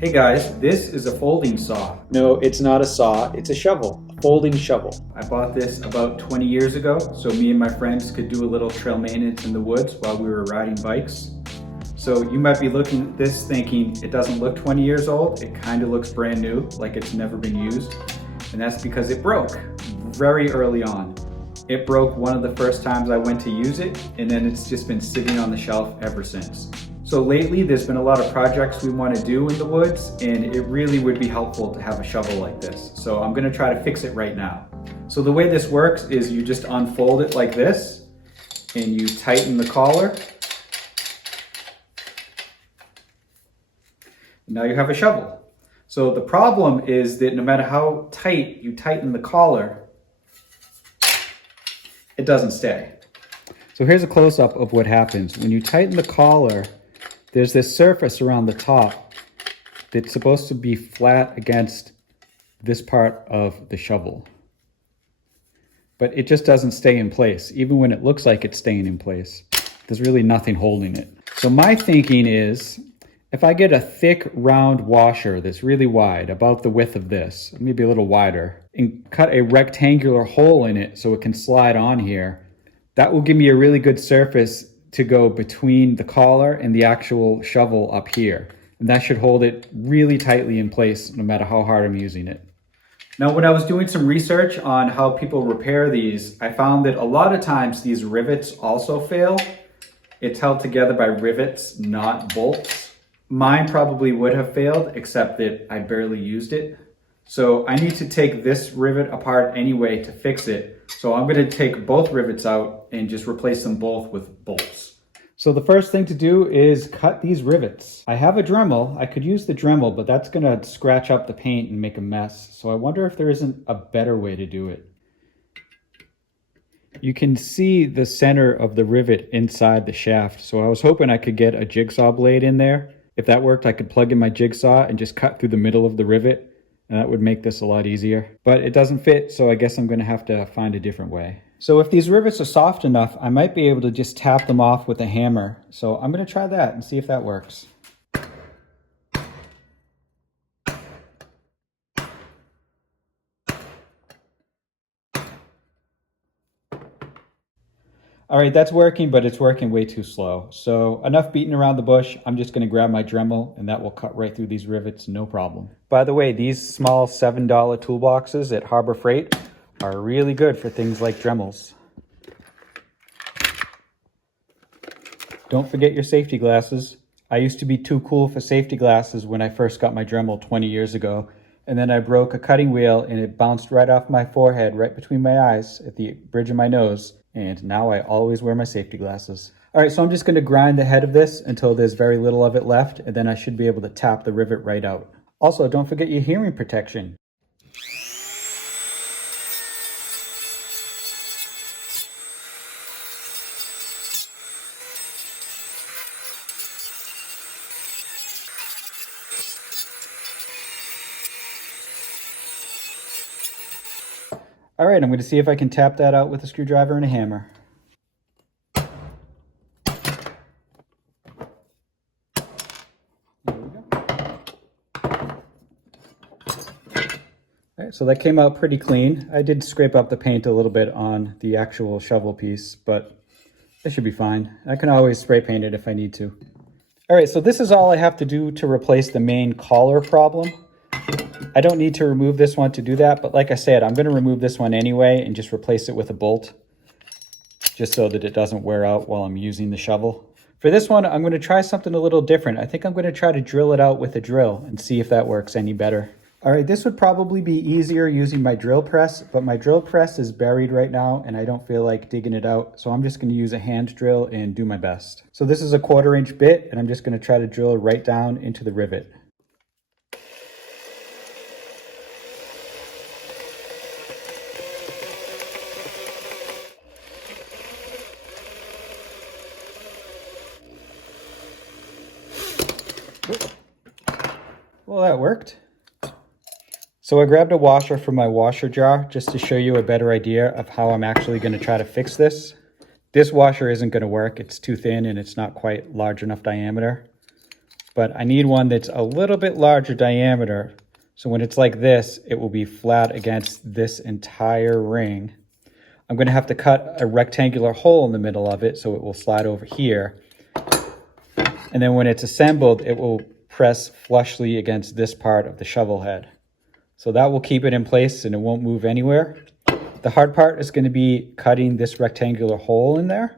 Hey guys, this is a folding saw. No, it's not a saw, it's a shovel, a folding shovel. I bought this about 20 years ago so me and my friends could do a little trail maintenance in the woods while we were riding bikes. So you might be looking at this thinking it doesn't look 20 years old, it kind of looks brand new, like it's never been used. And that's because it broke very early on. It broke one of the first times I went to use it, and then it's just been sitting on the shelf ever since. So lately there's been a lot of projects we want to do in the woods, and it really would be helpful to have a shovel like this. So I'm going to try to fix it right now. So the way this works is you just unfold it like this, and you tighten the collar. Now you have a shovel. So the problem is that no matter how tight you tighten the collar, it doesn't stay. So here's a close-up of what happens. When you tighten the collar, there's this surface around the top that's supposed to be flat against this part of the shovel. But it just doesn't stay in place. Even when it looks like it's staying in place, there's really nothing holding it. So my thinking is, if I get a thick round washer that's really wide, about the width of this, maybe a little wider, and cut a rectangular hole in it so it can slide on here, that will give me a really good surface to go between the collar and the actual shovel up here. And that should hold it really tightly in place no matter how hard I'm using it. Now, when I was doing some research on how people repair these, I found that a lot of times these rivets also fail. It's held together by rivets, not bolts. Mine probably would have failed, except that I barely used it. So I need to take this rivet apart anyway to fix it. So I'm going to take both rivets out and just replace them both with bolts. So the first thing to do is cut these rivets. I have a Dremel. I could use the Dremel, but that's going to scratch up the paint and make a mess. So I wonder if there isn't a better way to do it. You can see the center of the rivet inside the shaft. So I was hoping I could get a jigsaw blade in there. If that worked, I could plug in my jigsaw and just cut through the middle of the rivet. And that would make this a lot easier. But it doesn't fit, so I guess I'm going to have to find a different way. So if these rivets are soft enough, I might be able to just tap them off with a hammer. So I'm going to try that and see if that works. All right, that's working, but it's working way too slow. So enough beating around the bush. I'm just going to grab my Dremel, and that will cut right through these rivets, no problem. By the way, these small $7 toolboxes at Harbor Freight are really good for things like Dremels. Don't forget your safety glasses. I used to be too cool for safety glasses when I first got my Dremel 20 years ago, and then I broke a cutting wheel and it bounced right off my forehead, right between my eyes at the bridge of my nose. And now I always wear my safety glasses. All right, so I'm just going to grind the head of this until there's very little of it left, and then I should be able to tap the rivet right out. Also, don't forget your hearing protection. All right, I'm going to see if I can tap that out with a screwdriver and a hammer. So that came out pretty clean. I did scrape up the paint a little bit on the actual shovel piece, but it should be fine. I can always spray paint it if I need to. All right, so this is all I have to do to replace the main collar problem. I don't need to remove this one to do that, but like I said, I'm going to remove this one anyway and just replace it with a bolt, just so that it doesn't wear out while I'm using the shovel. For this one, I'm going to try something a little different. I think I'm going to try to drill it out with a drill and see if that works any better. All right, this would probably be easier using my drill press, but my drill press is buried right now and I don't feel like digging it out. So I'm just going to use a hand drill and do my best. So this is a 1/4 inch bit and I'm just going to try to drill right down into the rivet. Well, that worked. So I grabbed a washer from my washer jar just to show you a better idea of how I'm actually going to try to fix this. This washer isn't going to work. It's too thin and it's not quite large enough diameter. but I need one that's a little bit larger diameter. So when it's like this, it will be flat against this entire ring. I'm going to have to cut a rectangular hole in the middle of it so it will slide over here. And then when it's assembled, it will press flushly against this part of the shovel head. So that will keep it in place and it won't move anywhere. The hard part is going to be cutting this rectangular hole in there.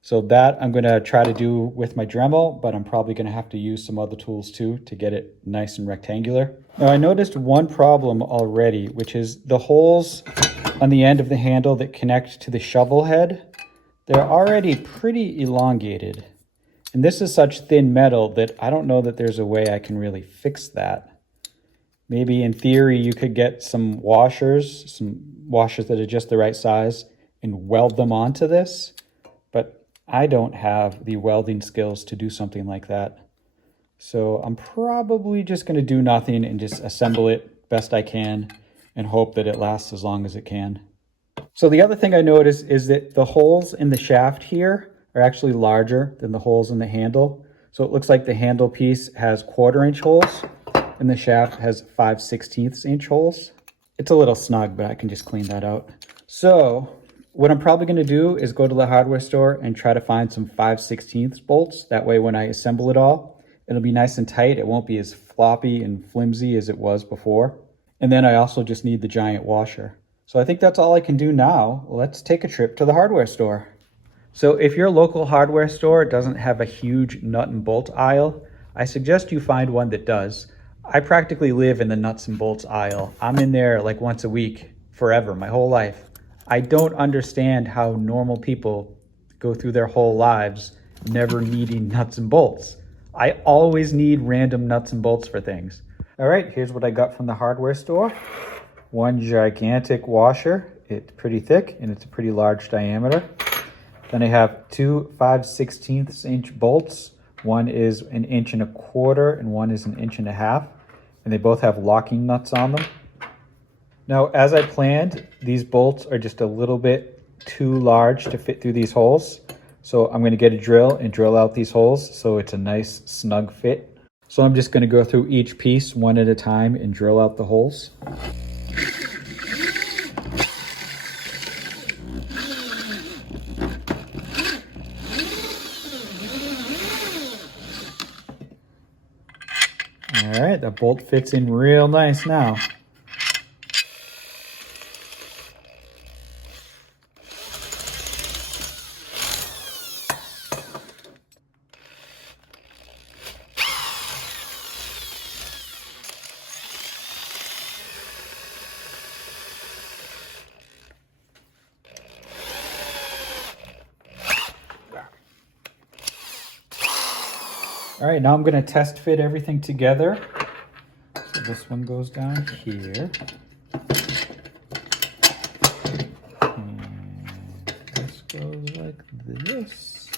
So that I'm going to try to do with my Dremel, but I'm probably going to have to use some other tools too to get it nice and rectangular. Now I noticed one problem already, which is the holes on the end of the handle that connect to the shovel head. They're already pretty elongated. And this is such thin metal that I don't know that there's a way I can really fix that. Maybe in theory you could get some washers that are just the right size and weld them onto this. But I don't have the welding skills to do something like that. So I'm probably just going to do nothing and just assemble it best I can and hope that it lasts as long as it can. So the other thing I noticed is that the holes in the shaft here are actually larger than the holes in the handle. So it looks like the handle piece has 1/4 inch holes and the shaft has 5/16 inch holes. It's a little snug, but I can just clean that out. So what I'm probably going to do is go to the hardware store and try to find some 5/16 bolts. That way when I assemble it all, it'll be nice and tight. It won't be as floppy and flimsy as it was before. And then I also just need the giant washer. So I think that's all I can do now. Let's take a trip to the hardware store. So if your local hardware store doesn't have a huge nut and bolt aisle, I suggest you find one that does. I practically live in the nuts and bolts aisle. I'm in there like once a week, forever, my whole life. I don't understand how normal people go through their whole lives never needing nuts and bolts. I always need random nuts and bolts for things. All right, here's what I got from the hardware store. One gigantic washer. It's pretty thick and it's a pretty large diameter. Then I have two 5/16 inch bolts. One is 1 1/4 inch and one is 1.5 inches. And they both have locking nuts on them. Now, as I planned, these bolts are just a little bit too large to fit through these holes. So I'm going to get a drill and drill out these holes so it's a nice snug fit. So I'm just going to go through each piece one at a time and drill out the holes. All right, the bolt fits in real nice now. All right, now I'm going to test fit everything together. So this one goes down here. And this goes like this.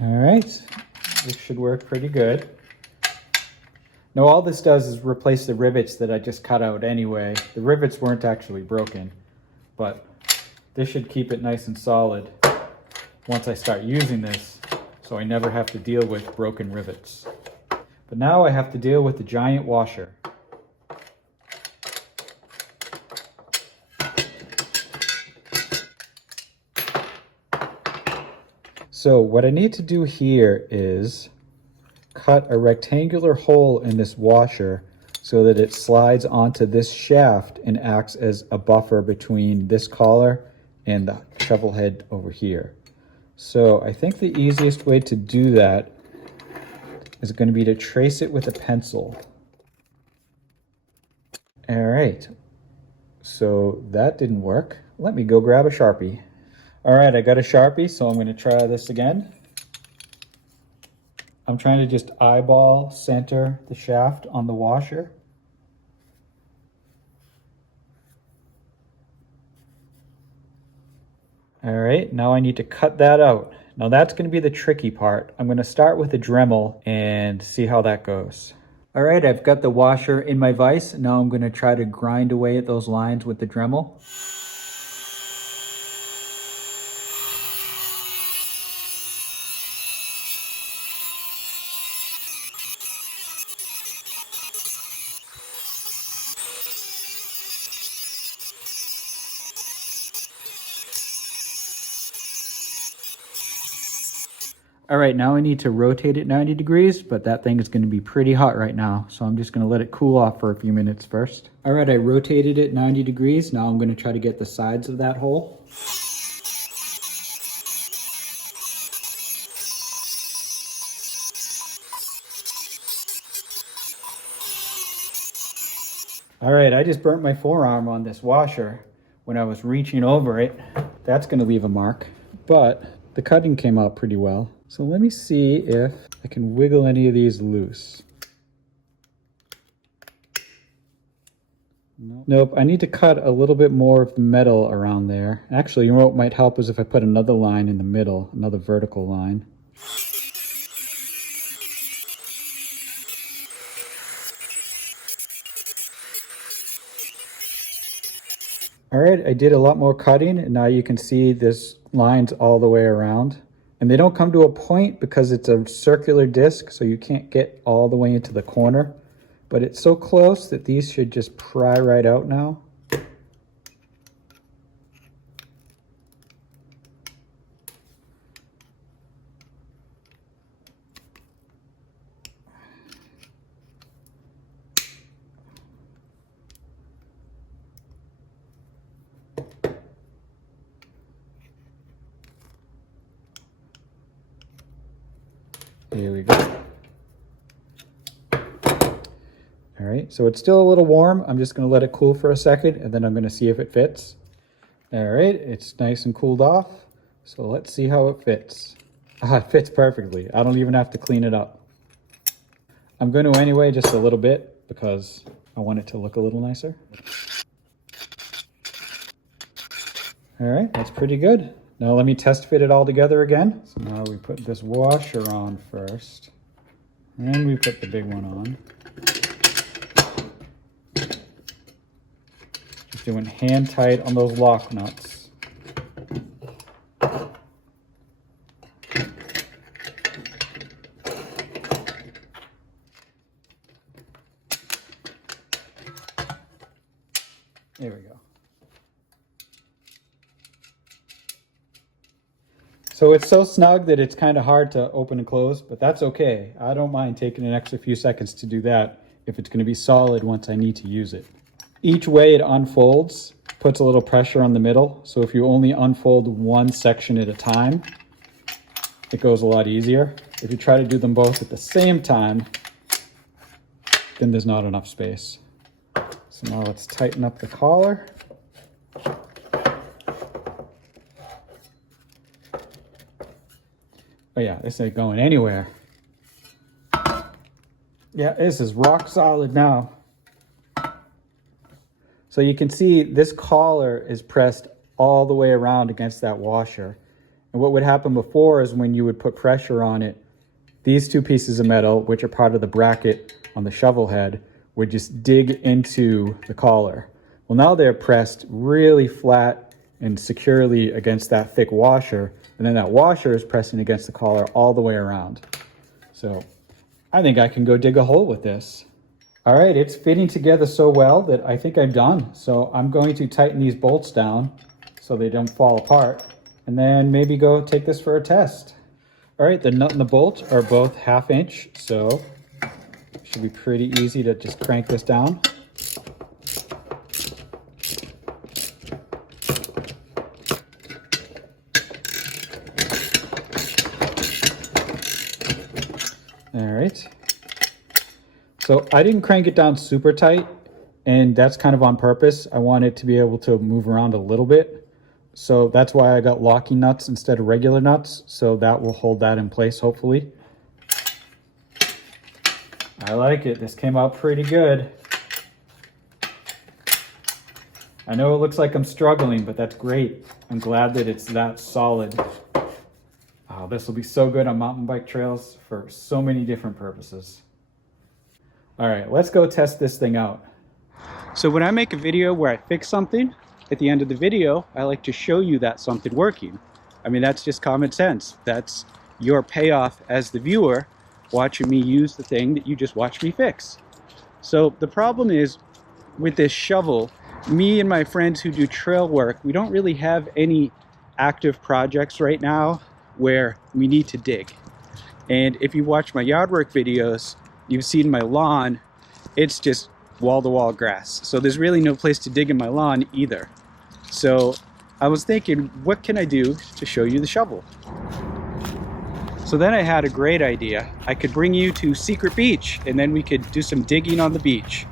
All right, this should work pretty good. Now all this does is replace the rivets that I just cut out anyway. The rivets weren't actually broken, but this should keep it nice and solid once I start using this, so I never have to deal with broken rivets. But now I have to deal with the giant washer. So what I need to do here is cut a rectangular hole in this washer so that it slides onto this shaft and acts as a buffer between this collar and the shovel head over here. So I think the easiest way to do that is going to be to trace it with a pencil. All right, so that didn't work. Let me go grab a Sharpie. All right, I got a Sharpie, so I'm going to try this again. I'm trying to just eyeball center the shaft on the washer. All right, now I need to cut that out. Now that's going to be the tricky part. I'm going to start with a Dremel and see how that goes. All right, I've got the washer in my vise. Now I'm going to try to grind away at those lines with the Dremel. All right, now I need to rotate it 90 degrees, but that thing is going to be pretty hot right now. So I'm just going to let it cool off for a few minutes first. All right, I rotated it 90 degrees. Now I'm going to try to get the sides of that hole. All right, I just burnt my forearm on this washer when I was reaching over it. That's going to leave a mark, but the cutting came out pretty well. So let me see if I can wiggle any of these loose. Nope, I need to cut a little bit more of the metal around there. Actually, you know what might help is if I put another line in the middle, another vertical line. All right, I did a lot more cutting, and now you can see there's lines all the way around. And they don't come to a point because it's a circular disc, so you can't get all the way into the corner. But it's so close that these should just pry right out now. Here we go. All right, so it's still a little warm. I'm just going to let it cool for a second, and then I'm going to see if it fits. All right, it's nice and cooled off. So let's see how it fits. It fits perfectly. I don't even have to clean it up. I'm going to anyway, just a little bit, because I want it to look a little nicer. All right, that's pretty good. Now let me test fit it all together again. So now we put this washer on first, and we put the big one on. Just doing hand tight on those lock nuts. There we go. So it's so snug that it's kind of hard to open and close, but that's okay. I don't mind taking an extra few seconds to do that if it's going to be solid once I need to use it. Each way it unfolds puts a little pressure on the middle. So if you only unfold one section at a time, it goes a lot easier. If you try to do them both at the same time, then there's not enough space. So now let's tighten up the collar. Oh yeah, this ain't going anywhere. Yeah, this is rock solid now. So you can see this collar is pressed all the way around against that washer. And what would happen before is when you would put pressure on it, these two pieces of metal, which are part of the bracket on the shovel head, would just dig into the collar. Well, now they're pressed really flat and securely against that thick washer, and then that washer is pressing against the collar all the way around. So I think I can go dig a hole with this. All right, it's fitting together so well that I think I'm done. So I'm going to tighten these bolts down so they don't fall apart, and then maybe go take this for a test. All right, the nut and the bolt are both 1/2 inch, so it should be pretty easy to just crank this down. All right. So I didn't crank it down super tight, and that's kind of on purpose. I want it to be able to move around a little bit. So that's why I got locking nuts instead of regular nuts. So that will hold that in place, hopefully. I like it. This came out pretty good. I know it looks like I'm struggling, but that's great. I'm glad that it's that solid. Oh, this will be so good on mountain bike trails for so many different purposes. All right, let's go test this thing out. So when I make a video where I fix something, at the end of the video, I like to show you that something working. I mean, that's just common sense. That's your payoff as the viewer, watching me use the thing that you just watched me fix. So the problem is with this shovel, me and my friends who do trail work, we don't really have any active projects right now where we need to dig. And if you watch my yard work videos, you've seen my lawn, it's just wall-to-wall grass. So there's really no place to dig in my lawn either. So I was thinking, what can I do to show you the shovel? So then I had a great idea. I could bring you to Secret Beach and then we could do some digging on the beach.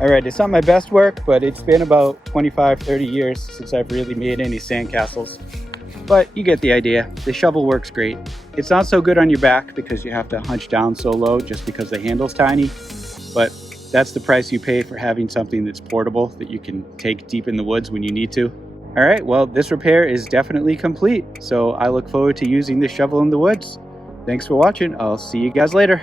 All right, it's not my best work, but it's been about 25, 30 years since I've really made any sandcastles. But you get the idea. The shovel works great. It's not so good on your back because you have to hunch down so low just because the handle's tiny. But that's the price you pay for having something that's portable that you can take deep in the woods when you need to. All right, well, this repair is definitely complete. So I look forward to using this shovel in the woods. Thanks for watching. I'll see you guys later.